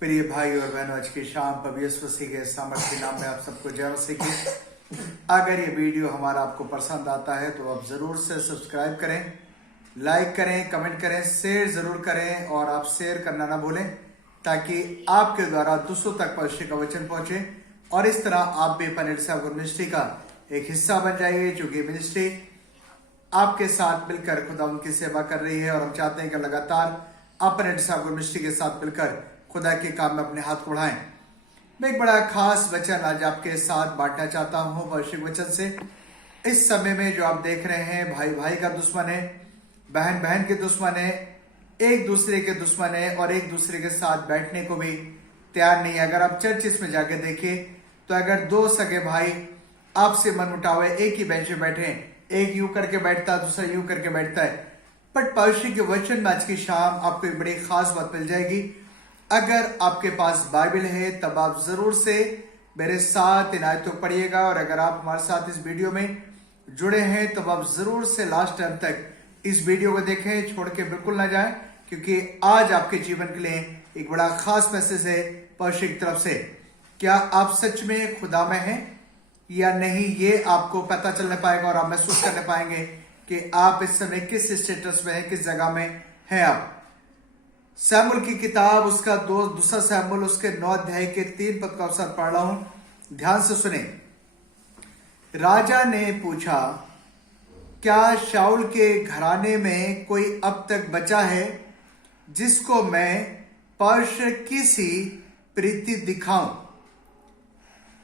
प्रिय भाई और बहनों, आज की शाम पवित्र मसीह के सामर्थ्य के नाम में आप सबको जय मसीह की। अगर ये वीडियो हमारा आपको पसंद आता है तो आप जरूर से सब्सक्राइब करें, लाइक करें, कमेंट करें, शेयर जरूर करें और आप शेयर करना ना भूलें ताकि आपके द्वारा दूसरों तक परमेश्वर का वचन पहुंचे और इस तरह आप भी अपने मिनिस्ट्री का एक हिस्सा बन जाइए, जो कि मिनिस्ट्री आपके साथ मिलकर खुदा उनकी सेवा कर रही है। और हम चाहते हैं कि लगातार अपने मिनिस्ट्री के साथ मिलकर खुदा के काम में अपने हाथ को बढ़ाएं। मैं एक बड़ा खास वचन आज आपके साथ बांटना चाहता हूं पवित्र वचन से। इस समय में जो आप देख रहे हैं, भाई भाई का दुश्मन है, बहन बहन के दुश्मन है, एक दूसरे के दुश्मन है और एक दूसरे के साथ बैठने को भी तैयार नहीं है। अगर आप चर्चिस में जाके देखिए तो अगर दो सगे भाई आपसे मन मुटाव है, एक ही बेंच पे बैठे हैं, एक यूं करके बैठता है, दूसरा यूं करके बैठता है। बट परमेश्वर के वचन में आज की शाम आपको एक बड़ी खास बात मिल जाएगी। अगर आपके पास बाइबल है तब आप जरूर से मेरे साथ इन आयतों को पढ़िएगा, और अगर आप हमारे साथ इस वीडियो में जुड़े हैं तब आप जरूर से लास्ट टाइम तक इस वीडियो को देखें, छोड़ के बिल्कुल ना जाएं, क्योंकि आज आपके जीवन के लिए एक बड़ा खास मैसेज है परमेश्वर की तरफ से। क्या आप सच में खुदा में हैं या नहीं, ये आपको पता चलने पाएगा और आप महसूस करने पाएंगे कि आप इस समय किस स्टेटस में हैं, किस जगह में हैं आप। सैमुअल की किताब उसका दूसरा सैमुअल उसके 9 अध्याय के 3 पद का अवसर पढ़ रहा हूं, ध्यान से सुने। राजा ने पूछा, क्या शाऊल के घराने में कोई अब तक बचा है जिसको मैं परमेश्वर की सी प्रीति दिखाऊं?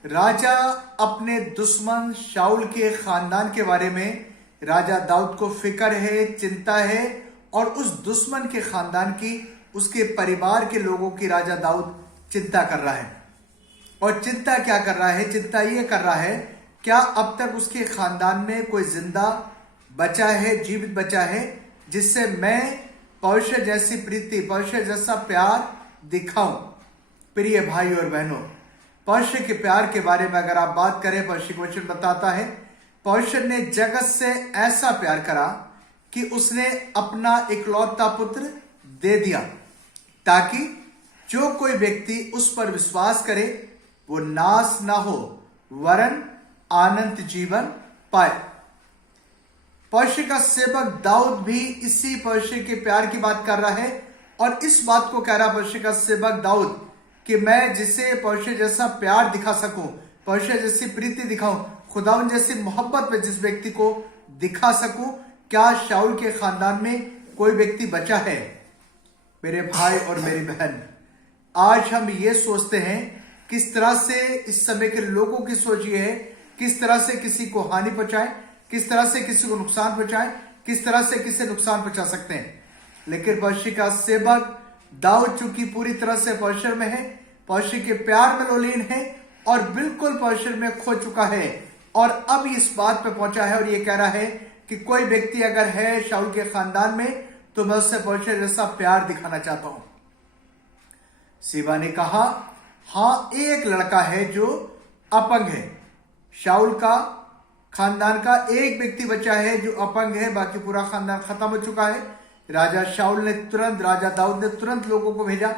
राजा अपने दुश्मन शाऊल के खानदान के बारे में राजा दाऊद को फिक्र है, चिंता है, और उस दुश्मन के खानदान की, उसके परिवार के लोगों की राजा दाऊद चिंता कर रहा है। और चिंता क्या कर रहा है? चिंता ये कर रहा है, क्या अब तक उसके खानदान में कोई जिंदा बचा है, जीवित बचा है, जिससे मैं परमेश्वर जैसी प्रीति, परमेश्वर जैसा प्यार दिखाऊं। प्रिय भाई और बहनों, परमेश्वर के प्यार के बारे में अगर आप बात करें, परमेश्वर वचन बताता है परमेश्वर ने जगत से ऐसा प्यार करा कि उसने अपना इकलौता पुत्र दे दिया, ताकि जो कोई व्यक्ति उस पर विश्वास करे वो नाश ना हो, वरन अनंत जीवन पाए। परमेश्वर का सेवक दाऊद भी इसी परमेश्वर के प्यार की बात कर रहा है और इस बात को कह रहा है परमेश्वर का सेवक दाऊद कि मैं जिसे परमेश्वर जैसा प्यार दिखा सकूं, परमेश्वर जैसी प्रीति दिखाऊं, खुदावन जैसी मोहब्बत में जिस व्यक्ति को दिखा सकूं, क्या शाऊल के खानदान में कोई व्यक्ति बचा है? मेरे भाई और मेरी बहन, आज हम ये सोचते हैं किस तरह से इस समय के लोगों की सोच ये है, किस तरह से किसी को हानि पहुंचाए, किस तरह से किसी को नुकसान पहुंचाए, किस तरह से किसी नुकसान पहुंचा सकते हैं। लेकिन परमेश्वर का सेवक दाऊद चूंकि पूरी तरह से परमेश्वर में है, परमेश्वर के प्यार में लोलीन है और बिल्कुल परमेश्वर में खो चुका है, और अब इस बात पे पहुंचा है और ये कह रहा है कि कोई व्यक्ति अगर है शाऊल के खानदान में तो मैं उससे परमेश्वर जैसा प्यार दिखाना चाहता हूं। सीबा ने कहा, हां, एक लड़का है जो अपंग है। शाऊल का खानदान का एक व्यक्ति बचा है जो अपंग है, बाकी पूरा खानदान खत्म हो चुका है। राजा दाऊद ने तुरंत लोगों को भेजा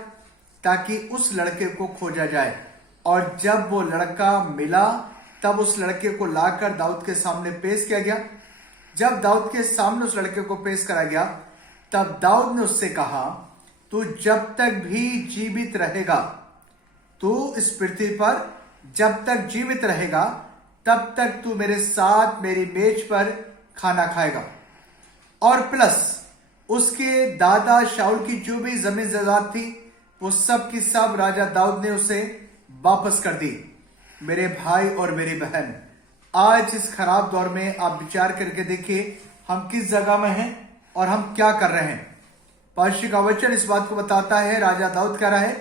ताकि उस लड़के को खोजा जाए, और जब वो लड़का मिला तब उस लड़के को लाकर दाऊद के सामने पेश किया गया। जब दाऊद के सामने उस लड़के को पेश करा गया तब दाऊद ने उससे कहा, तू जब तक भी जीवित रहेगा, तू इस पृथ्वी पर जब तक जीवित रहेगा तब तक तू मेरे साथ मेरी मेज पर खाना खाएगा। और प्लस उसके दादा शाऊल की जो भी जमीन जायदाद थी वो सब की सब राजा दाऊद ने उसे वापस कर दी। मेरे भाई और मेरी बहन, आज इस खराब दौर में आप विचार करके देखिए हम किस जगह में हैं और हम क्या कर रहे हैं। परमेश्वर का वचन इस बात को बताता है, राजा दाऊद कह रहा है,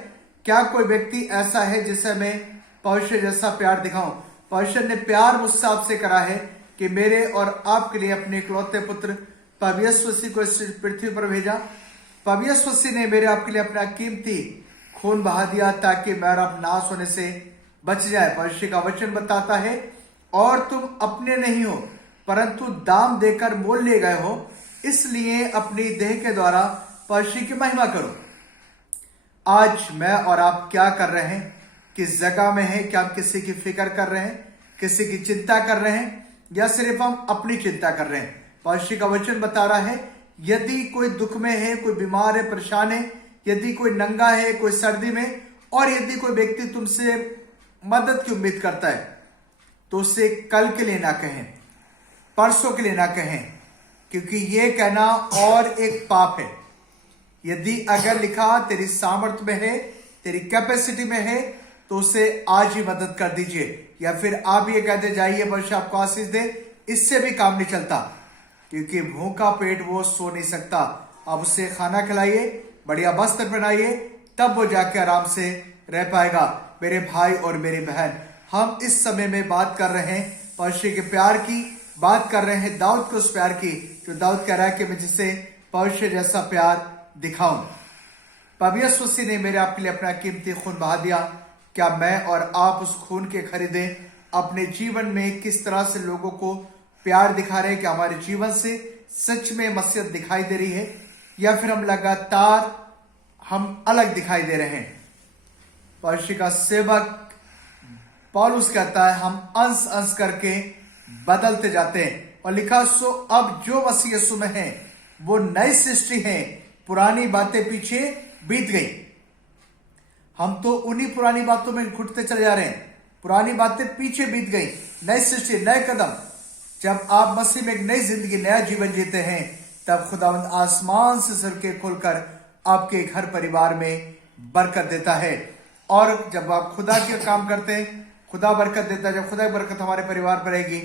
क्या कोई व्यक्ति ऐसा है जिसे मैं परमेश्वर जैसा प्यार दिखाऊं? परमेश्वर ने प्यार मुझसे आपसे करा है कि मेरे और आपके लिए अपने इकलौते पुत्र पवित्र मसीह को इस पृथ्वी पर भेजा। पवित्र मसीह ने मेरे आपके लिए अपना कीमती खून बहा दिया ताकि मेरा नाश होने से बच जाए। परमेश्वर का वचन बताता है, और तुम अपने नहीं हो परंतु दाम देकर मोल लिए गए हो, इसलिए अपनी देह के द्वारा परमेश्वर की महिमा करो। आज मैं और आप क्या कर रहे हैं, किस जगह में है, क्या हम किसी की फिक्र कर रहे हैं, किसी की चिंता कर रहे हैं, या सिर्फ हम अपनी चिंता कर रहे हैं। परमेश्वर का वचन बता रहा है, यदि कोई दुख में है, कोई बीमार है, परेशान है, यदि कोई नंगा है, कोई सर्दी में, और यदि कोई व्यक्ति तुमसे मदद की उम्मीद करता है, तो उसे कल के लिए ना कहें, परसों के लिए ना कहें, क्योंकि ये कहना और एक पाप है। यदि अगर लिखा तेरी सामर्थ्य में है, तेरी कैपेसिटी में है, तो उसे आज ही मदद कर दीजिए। या फिर आप ये कहते जाइए परमेश्वर आपको आशीष दे, इससे भी काम नहीं चलता, क्योंकि भूखा पेट वो सो नहीं सकता। आप उसे खाना खिलाइए, बढ़िया वस्त्र पहनाइए, तब वो जाके आराम से रह पाएगा। मेरे भाई और मेरी बहन, हम इस समय में बात कर रहे हैं परमेश्वर के प्यार की, बात कर रहे हैं दाऊद के उस प्यार की, जो दाऊद कह रहा है कि मैं जिसे परमेश्वर जैसा प्यार दिखाऊं। पवित्र मसीह ने मेरे आपके लिए अपना कीमती खून बहा दिया। क्या मैं और आप उस खून के खरीदे अपने जीवन में किस तरह से लोगों को प्यार दिखा रहे हैं? क्या हमारे जीवन से सच में मसीहत दिखाई दे रही है, या फिर हम लगातार हम अलग दिखाई दे रहे हैं? परमेश्वर का सेवक पौलुस कहता है, हम अंश अंश करके बदलते जाते हैं। और लिखा, सो अब जो मसीह यीशु में है वो नई सृष्टि है, पुरानी बातें पीछे बीत गई। हम तो उन्हीं पुरानी बातों में घुटते चले जा रहे हैं, पुरानी बातें पीछे बीत गई। नई सृष्टि, नए कदम। जब आप मसीह में एक नई जिंदगी, नया जीवन जीते हैं, तब खुदावंद आसमान से सिर के खोलकर आपके घर परिवार में बरकत देता है। और जब आप खुदा के काम करते हैं, खुदा बरकत देता है। जब खुदा की बरकत हमारे परिवार पर रहेगी,